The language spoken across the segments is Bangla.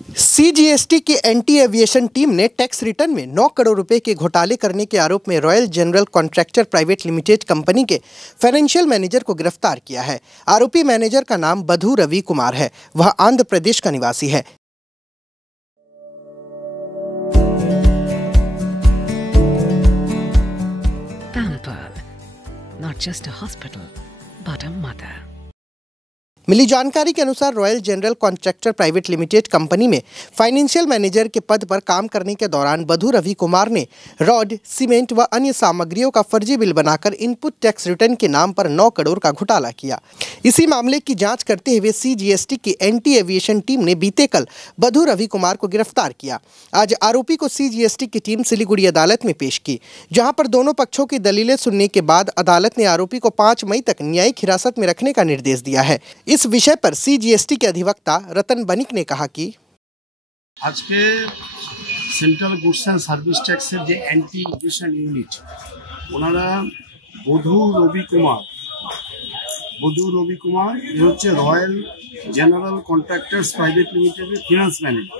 सीजीएसटी की एंटी एविएशन टीम ने टैक्स रिटर्न में 9 करोड़ रुपए के घोटाले करने के आरोप में royal general contractor private limited company के फाइनेंशियल मैनेजर को गिरफ्तार किया है। आरोपी मैनेजर का नाम बधू रवि कुमार है। वह आंध्र प्रदेश का निवासी है। Not just a hospital, but a mother. मिली जानकारी के अनुसार royal general contractor private limited company में फाइनेंशियल मैनेजर के पद पर काम करने के दौरान बधू रवि कुमार ने रॉड, सीमेंट व अन्य सामग्रियों का फर्जी बिल बनाकर इनपुट टैक्स रिटर्न के नाम पर 9 करोड़ का घोटाला किया। इसी मामले की जांच करते हुए सीजीएसटी की एंटी एविएशन टीम ने बीते कल बधू रवि कुमार को गिरफ्तार किया। आज आरोपी को सीजीएसटी की टीम सिलीगुड़ी अदालत में पेश की, जहां पर दोनों पक्षों की दलीलें सुनने के बाद अदालत ने आरोपी को 5 मई तक न्यायिक हिरासत में रखने का निर्देश दिया है। इस विषय पर सीजीएसटी के अधिवक्ता रतन बनिक ने कहा कि आज के central goods and service tax J anti aviation unit ওনারা বধূ রবি কুমার এ হচ্ছে রয়্যাল জেনারেল কন্ট্রাক্টার্স প্রাইভেট লিমিটেডের ফিনান্স ম্যানেজার।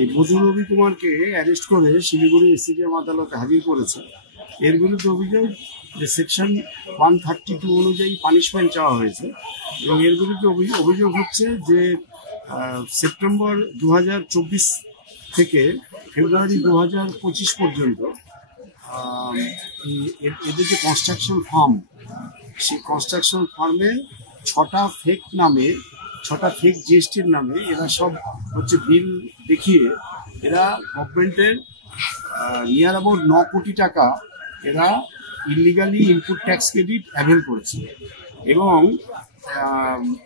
এই বধূ রবি কুমারকে অ্যারেস্ট করে শিলিগুড়ি এসিডিএম আদালতে হাজির করেছে। এর বিরুদ্ধে অভিযোগ যে সেকশন 132 অনুযায়ী পানিশমেন্ট চাওয়া হয়েছে এবং এর বিরুদ্ধে অভিযোগ হচ্ছে যে সেপ্টেম্বর 2024 থেকে ফেব্রুয়ারি 2025 পর্যন্ত এদের যে কনস্ট্রাকশন ফার্ম, সেই কনস্ট্রাকশন ফার্মে 6টা ফেক জিএসটির নামে এরা সব হচ্ছে বিল দেখিয়ে এরা গভর্নমেন্টের নিয়ার অ্যাবাউট 9 কোটি টাকা এরা illegally input tax credit avail করেছে এবং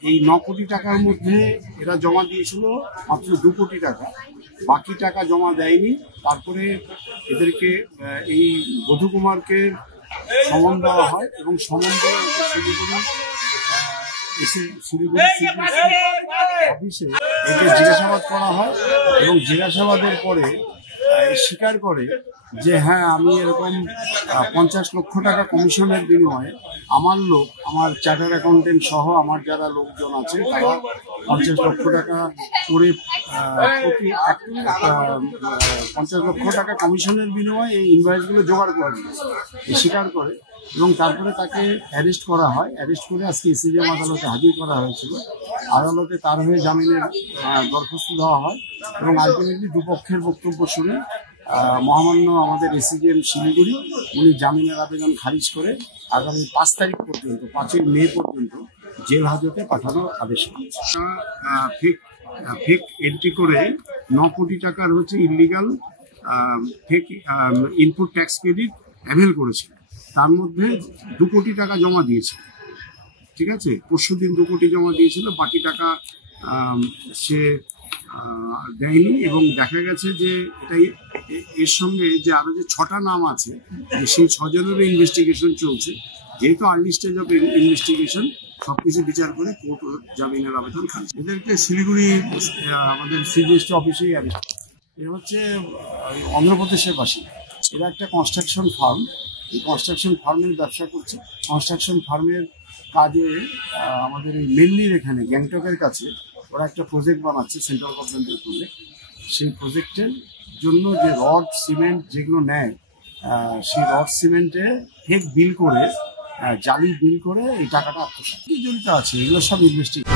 এই 9 কোটি টাকার মধ্যে এরা জমা দিয়েছিল মাত্র 2 কোটি টাকা, বাকি টাকা জমা দেয়নি। তারপরে এদেরকে এই বধূ কুমারকে সমন দেওয়া হয় এবং সমন দেওয়া শিলিগুড়ি অফিসে একে জিজ্ঞাসাবাদ করা হয় এবং জিজ্ঞাসাবাদের পরে স্বীকার করে যে হ্যাঁ আমি এরকম 50 লক্ষ টাকা কমিশনের বিনিময়ে আমার চার্টার অ্যাকাউন্টেন্ট সহ আমার যারা লোকজন আছে তারা 50 লক্ষ টাকা করে প্রতি 50 লক্ষ টাকা কমিশনের বিনিময়ে এই ইনভয়েসগুলো জোগাড় করে নিয়েছে স্বীকার করে এবং তারপরে তাকে অ্যারেস্ট করা হয়। অ্যারেস্ট করে আজকে এসিডিএম আদালতে হাজির করা হয়েছিল। আদালতে তার হয়ে জামিনের দরখাস্ত দেওয়া হয় এবং আলটিমেটলি দুপক্ষের বক্তব্য শুনে মহামান্য আমাদের এসিডিএম শিলিগুড়ি উনি জামিনের আবেদন খারিজ করে আগামী 5 তারিখ পর্যন্ত 5 মে পর্যন্ত জেল হাজতে পাঠানোর আদেশ করেছে। ফেক এন্ট্রি করে 9 কোটি টাকার হচ্ছে illegal fake input tax credit avail করেছে। তার মধ্যে 2 কোটি টাকা জমা দিয়েছে, ঠিক আছে, পরশুদিন 2 কোটি জমা দিয়েছিল, বাকি টাকা সে দেয়নি এবং দেখা গেছে যে এটাই এর সঙ্গে যে আরো যে 6টা নাম আছে সেই 6 জনেরও ইনভেস্টিগেশন চলছে। যেহেতু আর্লি স্টেজ অফ ইনভেস্টিগেশন সবকিছু বিচার করে কোর্ট জামিনের আবেদন খারিজ। এদেরকে শিলিগুড়ি আমাদের সিজিএসটি অফিসেই অ্যারেস্ট। এ হচ্ছে অন্ধ্রপ্রদেশের বাসিন্দা। এরা একটা কনস্ট্রাকশন ফার্ম, এই কনস্ট্রাকশন ফার্মের ব্যবসা করছে। কনস্ট্রাকশন ফার্মের কাজে আমাদের এই মেনলির এখানে গ্যাংটকের কাছে ওরা একটা প্রজেক্ট বানাচ্ছে সেন্ট্রাল গভর্নমেন্টের প্রজেক্ট। সেই প্রজেক্টের জন্য যে রড সিমেন্ট যেগুলো নেয় সেই রড সিমেন্টে ফেক বিল করে জালি বিল করে এই টাকাটা আত্মসাৎ জড়িত আছে। এগুলো সব ইনভেস্টিগেশন।